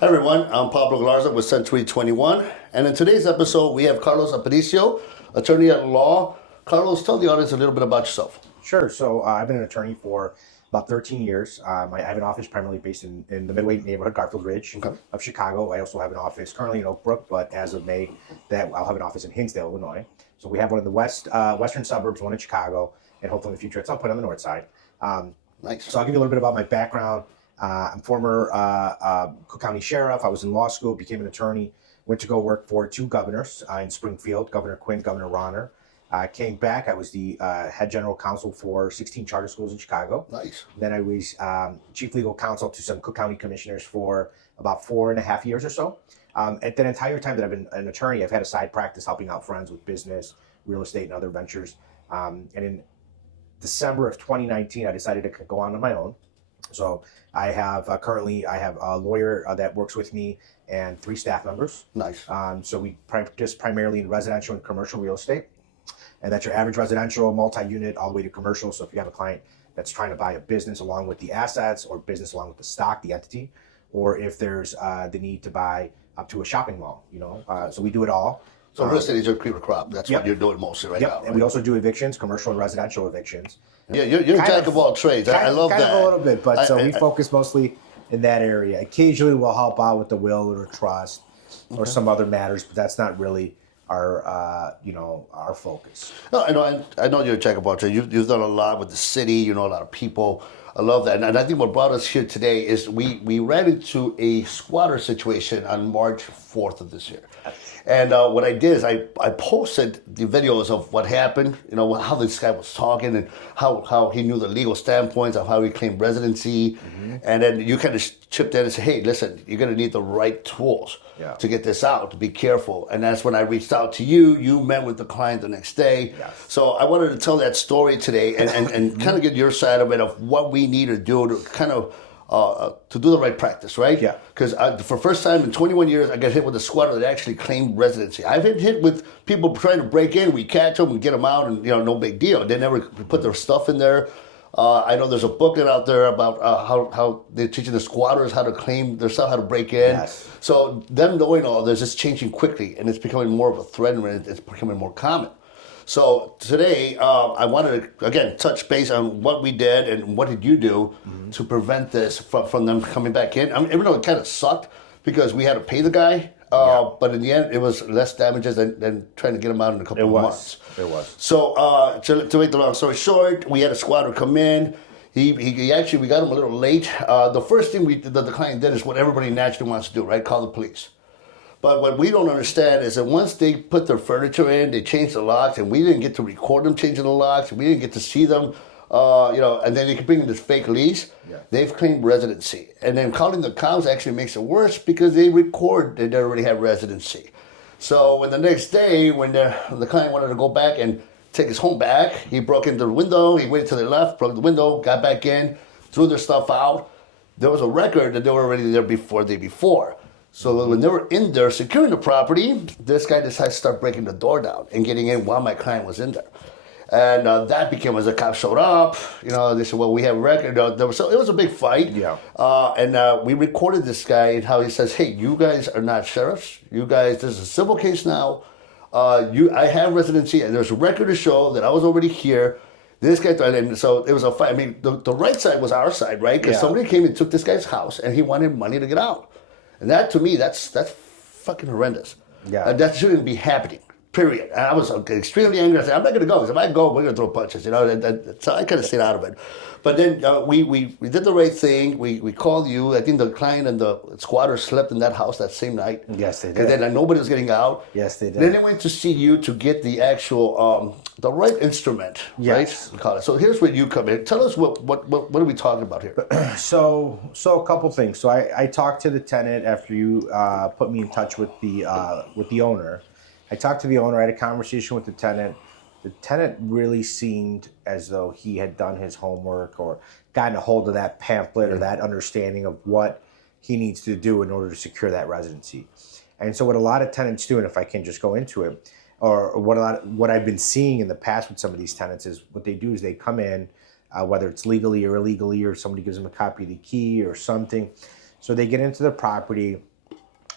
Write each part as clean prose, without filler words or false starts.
Hi everyone, I'm Pablo Galarza with Century 21, and in today's episode we have Carlos Aparicio, attorney at law. Carlos, tell the audience a little bit about yourself. Sure. So I've been an attorney for about 13 years. I have an office primarily based in the Midway neighborhood, Garfield Ridge of Chicago. I also have an office currently in Oak Brook, but as of May, that I'll have an office in Hinsdale, Illinois. So we have one in the western suburbs, one in Chicago, and hopefully in the future at some point on the north side. Nice. So I'll give you a little bit about my background. I'm former Cook County Sheriff. I was in law school, became an attorney, went to go work for two governors in Springfield, Governor Quinn, Governor Ronner. Came back. I was the head general counsel for 16 charter schools in Chicago. Nice. Then I was chief legal counsel to some Cook County commissioners for about 4.5 years or so. At that entire time that I've been an attorney, I've had a side practice helping out friends with business, real estate, and other ventures. And in December of 2019, I decided to go on my own. So I have currently a lawyer that works with me and 3 staff members. Nice. So we practice primarily in residential and commercial real estate. And that's your average residential, multi-unit, all the way to commercial. So if you have a client that's trying to buy a business along with the assets, or business along with the stock, the entity, or if there's the need to buy up to a shopping mall, so we do it all. So real estate is your cream of crop. That's what you're doing mostly right now. Right? And we also do evictions, commercial and residential evictions. Yeah, you're a jack of all trades. I love that. Kind of a little bit, but we focus mostly in that area. Occasionally we'll help out with the will or trust or some other matters, but that's not really our focus. No, I know you're a jack of all trades. You've done a lot with the city. You know a lot of people. I love that, and I think what brought us here today is we ran into a squatter situation on March 4th of this year. And what I did is I posted the videos of what happened, how this guy was talking and how he knew the legal standpoints of how he claimed residency. Mm-hmm. And then you kind of chipped in and said, hey, listen, you're going to need the right tools to get this out, to be careful. And that's when I reached out to you. You met with the client the next day. Yes. So I wanted to tell that story today and kind of get your side of it, of what we need to do to kind of to do the right practice, right? Yeah. Because for the first time in 21 years, I got hit with a squatter that actually claimed residency. I've been hit with people trying to break in. We catch them, we get them out, and no big deal. They never put their stuff in there. I know there's a booklet out there about how they're teaching the squatters how to claim their stuff, how to break in. Yes. So them knowing all this is changing quickly, and it's becoming more of a threat, and it's becoming more common. So today, I wanted to, again, touch base on what we did and what did you do to prevent this from them coming back in. I mean, even though it kind of sucked because we had to pay the guy, but in the end, it was less damages than trying to get him out in a couple of months. It was. So to make the long story short, we had a squatter come in. He actually, we got him a little late. The first thing the client did is what everybody naturally wants to do, right? Call the police. But what we don't understand is that once they put their furniture in, they changed the locks, and we didn't get to record them changing the locks. We didn't get to see them, and then they can bring in this fake lease. Yeah. They've claimed residency. And then calling the cops actually makes it worse because they record that they already have residency. So when the next day, when the client wanted to go back and take his home back, he broke into the window, he waited to the left, broke the window, got back in, threw their stuff out. There was a record that they were already there the day before. So when they were in there securing the property, this guy decided to start breaking the door down and getting in while my client was in there. And that became, as the cops showed up, they said, well, we have a record. So it was a big fight. Yeah. And we recorded this guy and how he says, hey, you guys are not sheriffs. You guys, this is a civil case now. I have residency, and there's a record to show that I was already here. This guy, and so it was a fight. I mean, the right side was our side, right? Because somebody came and took this guy's house, and he wanted money to get out. And that, to me, that's fucking horrendous. Yeah. That shouldn't be happening, period. And I was extremely angry. I said, I'm not going to go, because if I go, we're going to throw punches, So I kind of stayed out of it. But then we did the right thing. We called you. I think the client and the squatter slept in that house that same night. Yes, they did. And then nobody was getting out. Yes, they did. Then they went to see you to get the actual, the right instrument, yes. Right? Call it. So here's where you come in. Tell us what are we talking about here? So a couple things. So I talked to the tenant after you put me in touch with the owner. I talked to the owner. I had a conversation with the tenant. The tenant really seemed as though he had done his homework or gotten a hold of that pamphlet or that understanding of what he needs to do in order to secure that residency. And so what a lot of tenants do, and if I can just go into it, or what I've been seeing in the past with some of these tenants is what they do is they come in, whether it's legally or illegally, or somebody gives them a copy of the key or something. So they get into the property,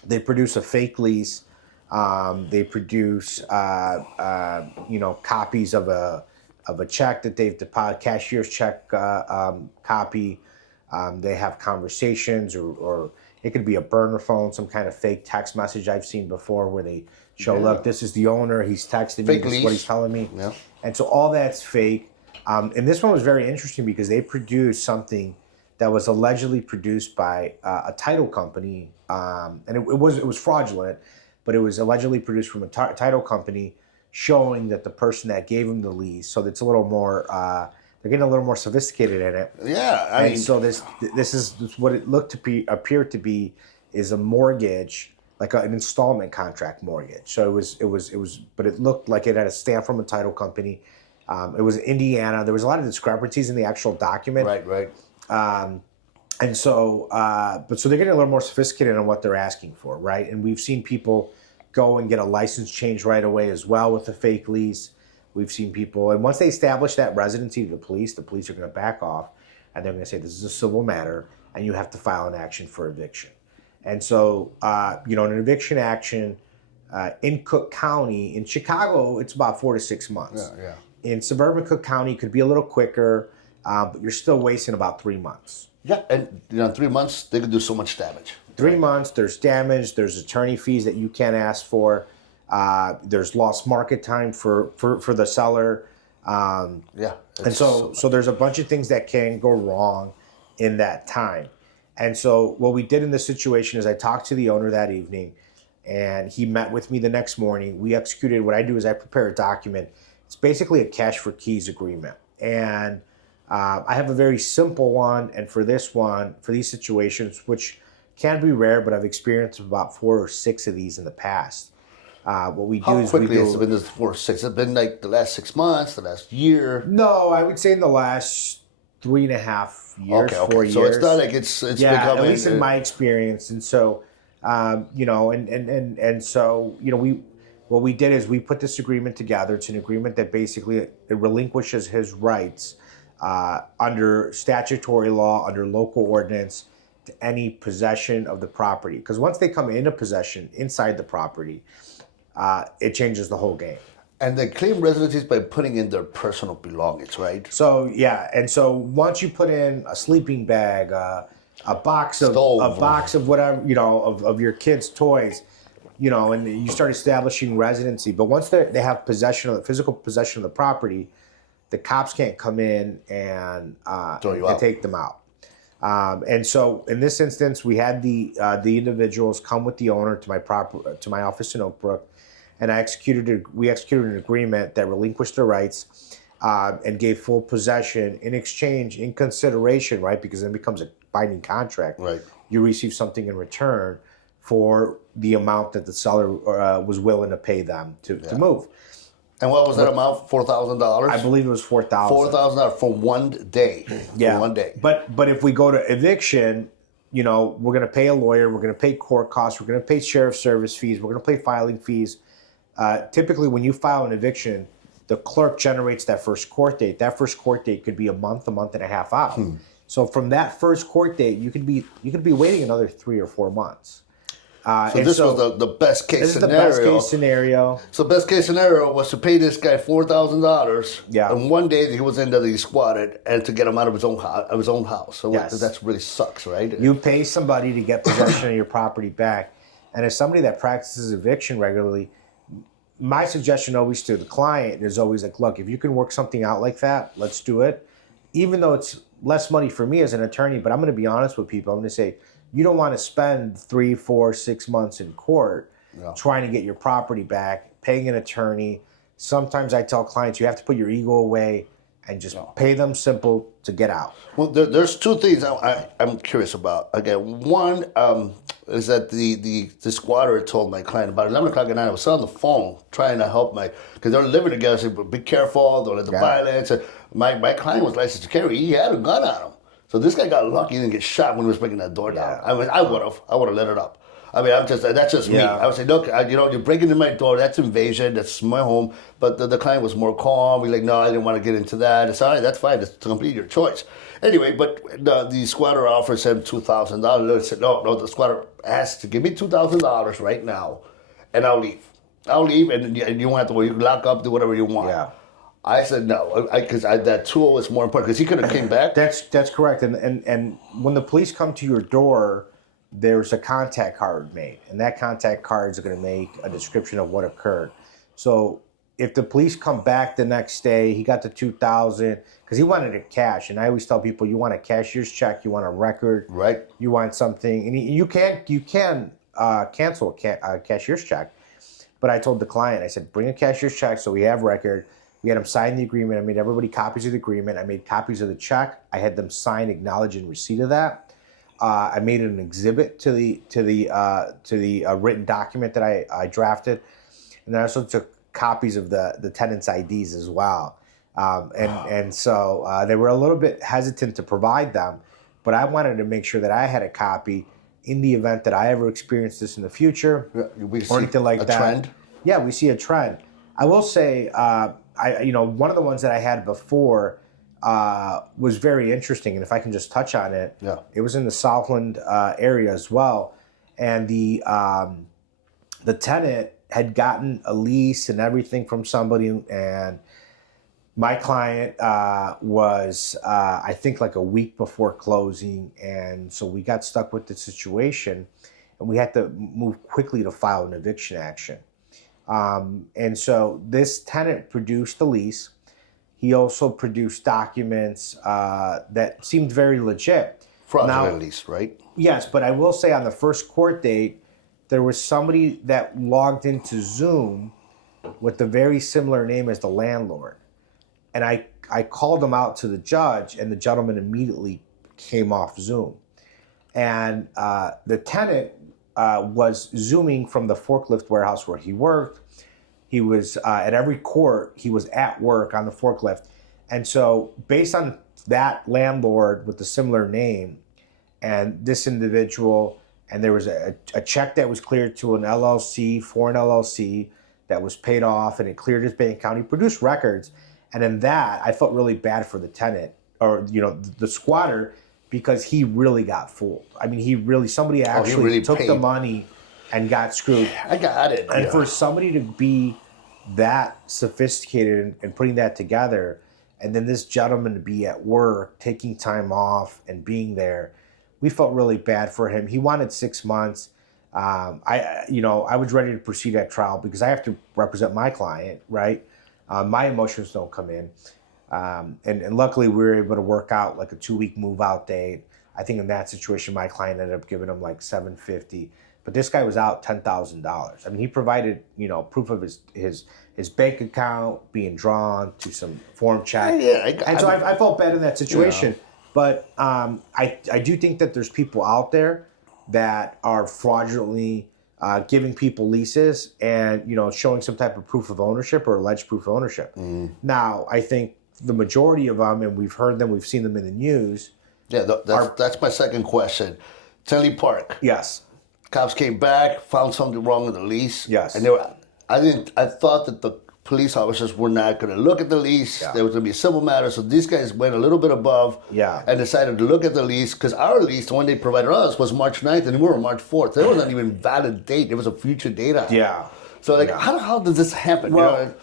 They produce a fake lease. They produce, copies of a check that they've deposited, cashier's check copy. They have conversations, or it could be a burner phone, some kind of fake text message I've seen before where they show, look, this is the owner. He's texting me. This is what he's telling me. Yeah. And so all that's fake. And this one was very interesting because they produced something that was allegedly produced by a title company, and it was fraudulent, but it was allegedly produced from a title company, showing that the person that gave him the lease. So it's a little more, they're getting a little more sophisticated in it. Yeah, I mean, so this is what it appeared to be is a mortgage, like an installment contract mortgage. So it was, but it looked like it had a stamp from a title company. It was Indiana. There was a lot of discrepancies in the actual document. Right. And so, so they're getting a little more sophisticated on what they're asking for, right? And we've seen people go and get a license change right away as well with a fake lease. We've seen people, and once they establish that residency to the police are going to back off, and they're going to say this is a civil matter, and you have to file an action for eviction. And so, in an eviction action in Cook County, in Chicago, it's about 4 to 6 months. Yeah. In suburban Cook County, it could be a little quicker, but you're still wasting about 3 months. Yeah, and 3 months, they could do so much damage. 3 months, there's damage, there's attorney fees that you can't ask for, there's lost market time for the seller. And so there's a bunch of things that can go wrong in that time. And so what we did in this situation is I talked to the owner that evening, and he met with me the next morning. We executed, what I do is I prepare a document. It's basically a cash for keys agreement. And I have a very simple one, and for this one, for these situations, which can be rare, but I've experienced about 4 or 6 of these in the past. What we do is quickly has it been this 4 or 6? Has it been like the last 6 months, the last year? No, I would say in the last 3.5 years, okay. 4 years. So it's not like it's becoming, at least in my experience. And so, so what we did is we put this agreement together. It's an agreement that basically it relinquishes his rights under statutory law, under local ordinance, to any possession of the property. Because once they come into possession inside the property, it changes the whole game. And they claim residencies by putting in their personal belongings, right? So yeah, and so once you put in a sleeping bag, a box of whatever, of your kids' toys, and you start establishing residency. But once they have physical possession of the property, the cops can't come in and take them out. And so in this instance, we had the individuals come with the owner to my office in Oak Brook, and we executed an agreement that relinquished their rights and gave full possession in exchange, in consideration, right? Because then it becomes a binding contract. Right. You receive something in return for the amount that the seller was willing to pay them to move. And what was that amount? $4,000? I believe it was $4,000. $4,000 for 1 day. Yeah. For 1 day. But if we go to eviction, we're going to pay a lawyer, we're going to pay court costs, we're going to pay sheriff's service fees, we're going to pay filing fees. Typically, when you file an eviction, the clerk generates that first court date. That first court date could be a month and a half out. So from that first court date, you could be waiting another 3 or 4 months. So this was the best case scenario. This is the best case scenario. So best case scenario was to pay this guy $4,000. Yeah. And 1 day he was in there, he squatted, and to get him out of his own house. So that really sucks, right? You pay somebody to get possession of your property back, and as somebody that practices eviction regularly, my suggestion always to the client is always like, look, if you can work something out like that, let's do it. Even though it's less money for me as an attorney, but I'm going to be honest with people. I'm going to say, you don't want to spend 3, 4, 6 months in court trying to get your property back, paying an attorney. Sometimes I tell clients you have to put your ego away and just pay them simple to get out. Well, there's 2 things I'm curious about. Again, one is that the squatter told my client about 11 o'clock at night. I was on the phone trying to help because they're living together. So be careful, don't let the violence. And my client was licensed to carry. He had a gun on him. So this guy got lucky. He didn't get shot when he was breaking that door down. I would have let it up. I mean, that's just me. Yeah. I would say, look, you're breaking in my door. That's invasion. That's my home. But the client was more calm. We're like, no, I didn't want to get into that. It's all right. That's fine. It's completely your choice. Anyway, but the squatter offers him $2,000. I said, no, the squatter has to give me $2,000 right now, and I'll leave. And you won't have to worry. You can lock up, do whatever you want. Yeah. I said no, because that tool was more important, because he could have came back. That's correct. And when the police come to your door, there's a contact card made, and that contact card is going to make a description of what occurred. So if the police come back the next day, he got the $2,000 because he wanted it cash. And I always tell people, you want a cashier's check, you want a record, Right. You want something, and you can cancel a cashier's check. But I told the client, I said, bring a cashier's check so we have record. We had them sign the agreement. I made everybody copies of the agreement. I made copies of the check. I had them sign, acknowledge, and receipt of that. I made it an exhibit to the written document that I drafted, and I also took copies of the tenants' IDs as well. So they were a little bit hesitant to provide them, but I wanted to make sure that I had a copy in the event that I ever experience this in the future or anything like that. Trend? Yeah, we see a trend. I will say, one of the ones that I had before was very interesting, and if I can just touch on it, yeah. It was in the Southland area as well, and the tenant had gotten a lease and everything from somebody, and my client was, I think, like a week before closing, and so we got stuck with the situation, and we had to move quickly to file an eviction action. And so this tenant produced the lease. He also produced documents that seemed very legit. Fraudulent lease, right? Yes, but I will say on the first court date, there was somebody that logged into Zoom with the very similar name as the landlord. And I called him out to the judge, and the gentleman immediately came off Zoom. And the tenant was Zooming from the forklift warehouse where he worked. He was at every court, he was at work on the forklift. And so based on that landlord with the similar name and this individual, and there was a check that was cleared to an LLC for an LLC that was paid off, and it cleared his bank account. He produced records. And in that, I felt really bad for the tenant, or the squatter, because he really got fooled. I mean, somebody actually really took paid. the money and got screwed. I got it. And for somebody to be that sophisticated and putting that together, and then this gentleman to be at work, taking time off and being there, we felt really bad for him. He wanted 6 months. I was ready to proceed at trial because I have to represent my client, right? My emotions don't come in. And luckily we were able to work out like a 2-week move out date. I think in that situation, my client ended up giving him like $750, but this guy was out $10,000. I mean, he provided, proof of his bank account being drawn to some form check. I felt bad in that situation. Yeah. But I do think that there's people out there that are fraudulently giving people leases and, showing some type of proof of ownership or alleged proof of ownership. Mm. Now, I think the majority of them, and we've heard them, we've seen them in the news. Yeah, that's my second question. Tinley Park. Yes. Cops came back, found something wrong with the lease. Yes. And I thought that the police officers were not going to look at the lease. Yeah. There was going to be a civil matter. So these guys went a little bit above and decided to look at the lease, because our lease, the one they provided us, was March 9th and we were March 4th. There was not even valid date. It was a future date. Yeah. So how did this happen? Well,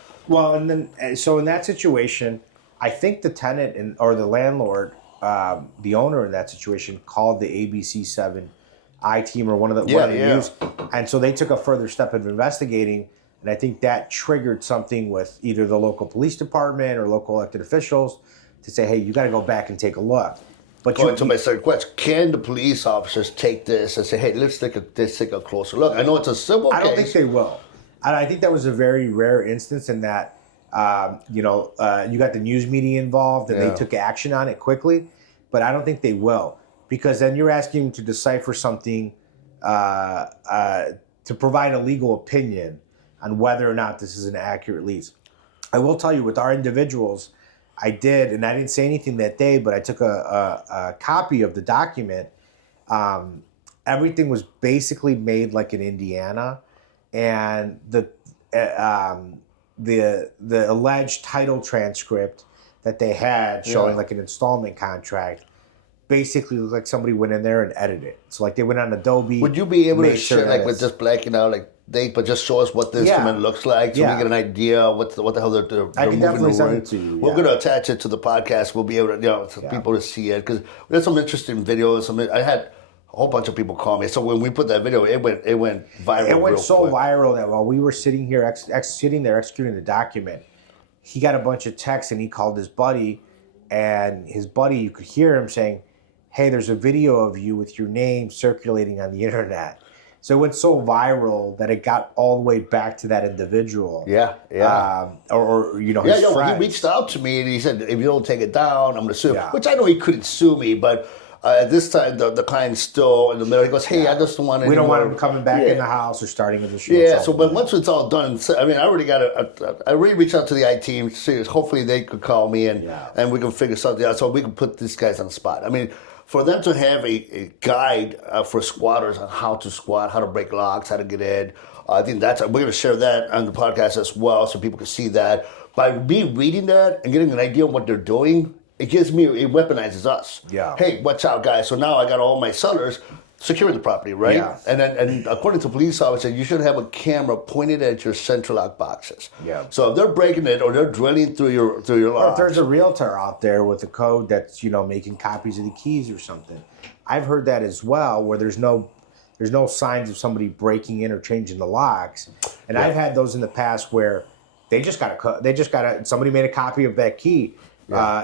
so in that situation, I think the tenant or the landlord, the owner in that situation, called the ABC7 I-team or one of the news. And so they took a further step of investigating. And I think that triggered something with either the local police department or local elected officials to say, hey, you got to go back and take a look. But going to my third question, can the police officers take this and say, hey, let's take a closer look? I know it's a civil case. I don't think they will. And I think that was a very rare instance in that, you got the news media involved and they took action on it quickly. But I don't think they will, because then you're asking them to decipher something, to provide a legal opinion on whether or not this is an accurate lease. I will tell you, with our individuals, I did, and I didn't say anything that day, but I took a copy of the document, everything was basically made like in Indiana, and the alleged title transcript that they had showing like an installment contract basically looked like somebody went in there and edited it. So like they went on Adobe. Would you be able to made sure share that like with it's- just blacking out like date, but just show us what the instrument looks like, so we get an idea what the hell they're I can moving definitely the send word. it to you. We're gonna attach it to the podcast. We'll be able to for people to see it because there's some interesting videos. I had a whole bunch of people call me. So when we put that video, it went viral. It went real so quick. viral that while we were sitting here, sitting there executing the document, he got a bunch of texts and he called his buddy, and his buddy, you could hear him saying, "Hey, there's a video of you with your name circulating on the internet." So it went so viral that it got all the way back to that individual. Yeah. Or his friends. He reached out to me and he said, if you don't take it down, I'm going to sue. Yeah. Which I know he couldn't sue me, but at this time the client's still in the middle. He goes, hey, I just don't want We don't want anymore- him coming back in the house or starting additional Yeah, trouble. so but once it's all done, I mean, I already reached out to the IT team. See, hopefully they could call me and we can figure something out so we can put these guys on the spot. I mean, for them to have a guide for squatters on how to squat, how to break locks, how to get in, I think we're going to share that on the podcast as well so people can see that. By me reading that and getting an idea of what they're doing, it weaponizes us. Yeah. Hey, watch out, guys. So now I got all my sellers securing the property, right? Yeah. And according to police officers, you should have a camera pointed at your central lock boxes. Yeah. So if they're breaking it or they're drilling through your Or if locks, there's a realtor out there with a code that's making copies of the keys or something, I've heard that as well, where there's no signs of somebody breaking in or changing the locks, and I've had those in the past where somebody made a copy of that key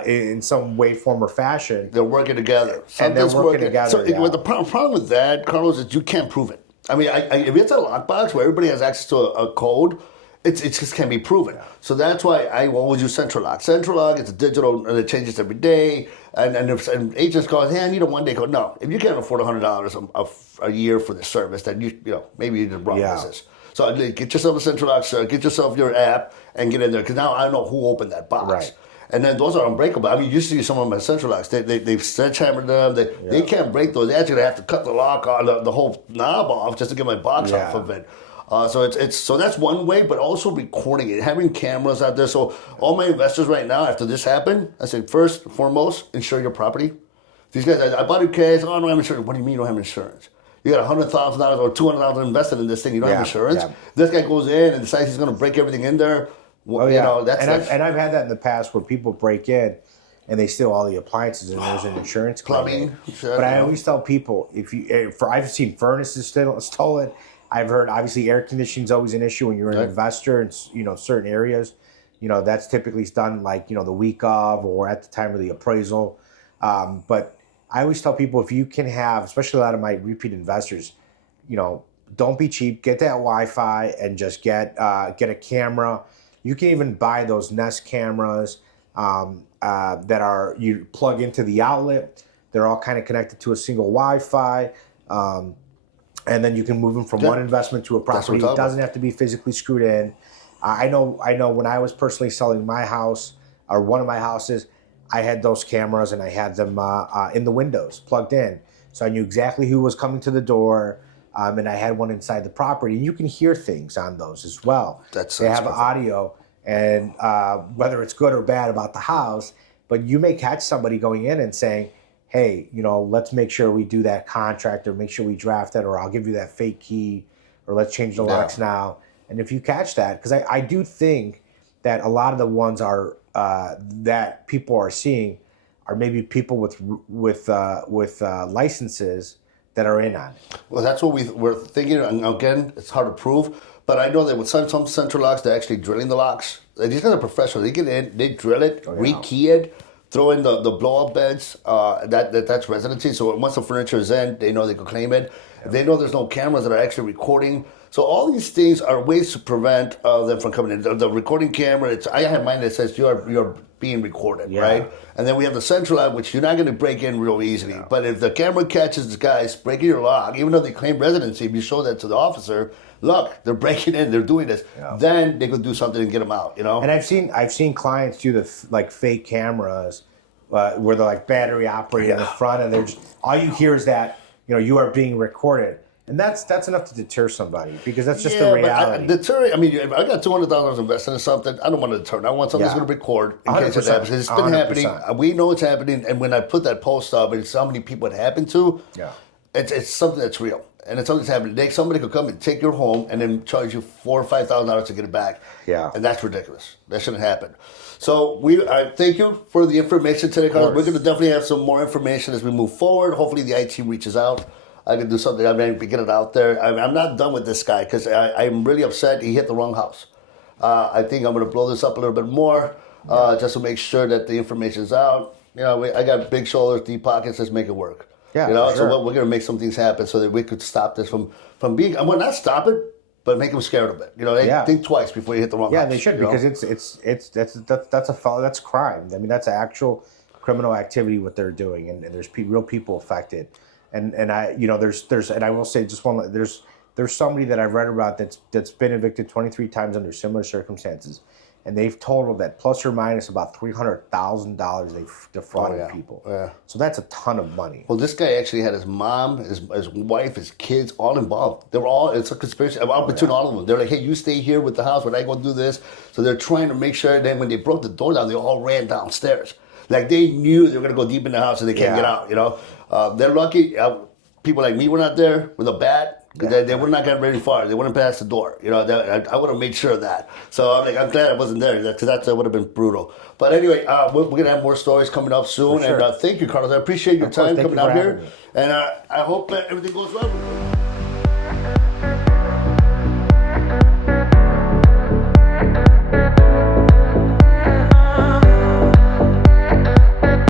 in some way, form, or fashion. they're working together. And they're Something's working together, So yeah. what the problem with that, Carlos, is you can't prove it. I mean, if it's a lockbox where everybody has access to a code, it just can't be proven. So that's why I always use Central Lock. Central Lock, it's a digital and it changes every day. And if an agent calls, hey, I need a one-day code. No, if you can't afford $100 a year for the service, then maybe you're in the wrong business. So get yourself a Central Lock, sir. Get yourself your app and get in there because now I know who opened that box. Right. And then those are unbreakable. I mean, you see some of my Central Locks. They've sledgehammered them. They can't break those. They actually have to cut the lock on the whole knob off just to get my box off of it. So that's one way, but also recording it, having cameras out there. So all my investors right now, after this happened, I said, first and foremost, insure your property. These guys, I bought a case. Oh, I don't have insurance. What do you mean you don't have insurance? You got $100,000 or $200,000 invested in this thing. You don't have insurance. Yeah. This guy goes in and decides he's going to break everything in there. Well, I've had that in the past where people break in and they steal all the appliances and there's an insurance claim. Plumbing. But I always tell people I've seen furnaces stolen. I've heard obviously air conditioning is always an issue when you're an investor in certain areas. That's typically done like the week of or at the time of the appraisal. But I always tell people if you can have, especially a lot of my repeat investors, don't be cheap. Get that Wi-Fi and just get a camera. You can even buy those Nest cameras that you plug into the outlet. They're all kind of connected to a single Wi-Fi. And then you can move them from one investment to a property. It doesn't have to be physically screwed in. I know when I was personally selling my house or one of my houses, I had those cameras and I had them in the windows plugged in. So I knew exactly who was coming to the door. And I had one inside the property. And you can hear things on those as well. They have audio and whether it's good or bad about the house, but you may catch somebody going in and saying, hey, let's make sure we do that contract or make sure we draft that or I'll give you that fake key or let's change the locks now. And if you catch that, because I do think that a lot of the ones are that people are seeing are maybe people with licenses that are in on it. Well, that's what we're thinking. And again, it's hard to prove. But I know that with some Central Locks, they're actually drilling the locks. These guys are professional. They get in, they drill it, rekey it, throw in the blow-up beds. That's residency. So once the furniture is in, they know they can claim it. Yeah. They know there's no cameras that are actually recording. So all these things are ways to prevent them from coming in. The recording camera, I have mine that says you're being recorded, right? And then we have the Central Lock, which you're not going to break in real easily. Yeah. But if the camera catches the guys breaking your lock, even though they claim residency, if you show that to the officer, look, they're breaking in, they're doing this. Yeah. Then they could do something and get them out, And I've seen clients do the fake cameras where they're like battery operated in the front, and they're just all you hear is that you are being recorded. And that's enough to deter somebody, because that's just the reality. I got $200 invested in something. I don't want to deter. I want something that's going to record in case it happens. It's been 100%. happening. We know it's happening. And when I put that post up, and how many people it happened to, it's something that's real. And it's something that's happening. Somebody could come and take your home and then charge you $4,000 or $5,000 to get it back. Yeah. And that's ridiculous. That shouldn't happen. So I thank you for the information today, Carlos. We're going to definitely have some more information as we move forward. Hopefully the IT reaches out. I can do something. I mean, get it out there. I'm not done with this guy, because I'm really upset. He hit the wrong house. I think I'm going to blow this up a little bit more, just to make sure that the information's out. I got big shoulders, deep pockets. Let's make it work. Yeah, So sure. we're going to make some things happen so that we could stop this from being. Well, not stop it, but make them scared of it. Think twice before you hit the wrong house. Yeah, they should, because that's a foul. That's crime. I mean, that's actual criminal activity what they're doing, and there's real people affected. And I there's and I will say just one, there's somebody that I've read about that's been evicted 23 times under similar circumstances, and they've totaled that plus or minus about $300,000 they've defrauded people. Yeah. So that's a ton of money. Well, this guy actually had his mom, his wife, his kids all involved. It's a conspiracy between all of them. They're like, hey, you stay here with the house when I go do this. So they're trying to make sure that when they broke the door down, they all ran downstairs. Like they knew they were going to go deep in the house and they can't get out, They're lucky. People like me were not there with a bat. They were not getting very far. They wouldn't pass the door. I would have made sure of that. So I'm glad I wasn't there, because that would have been brutal. But anyway, we're going to have more stories coming up soon. Sure. And thank you, Carlos. I appreciate your time coming out here. And I hope everything goes well.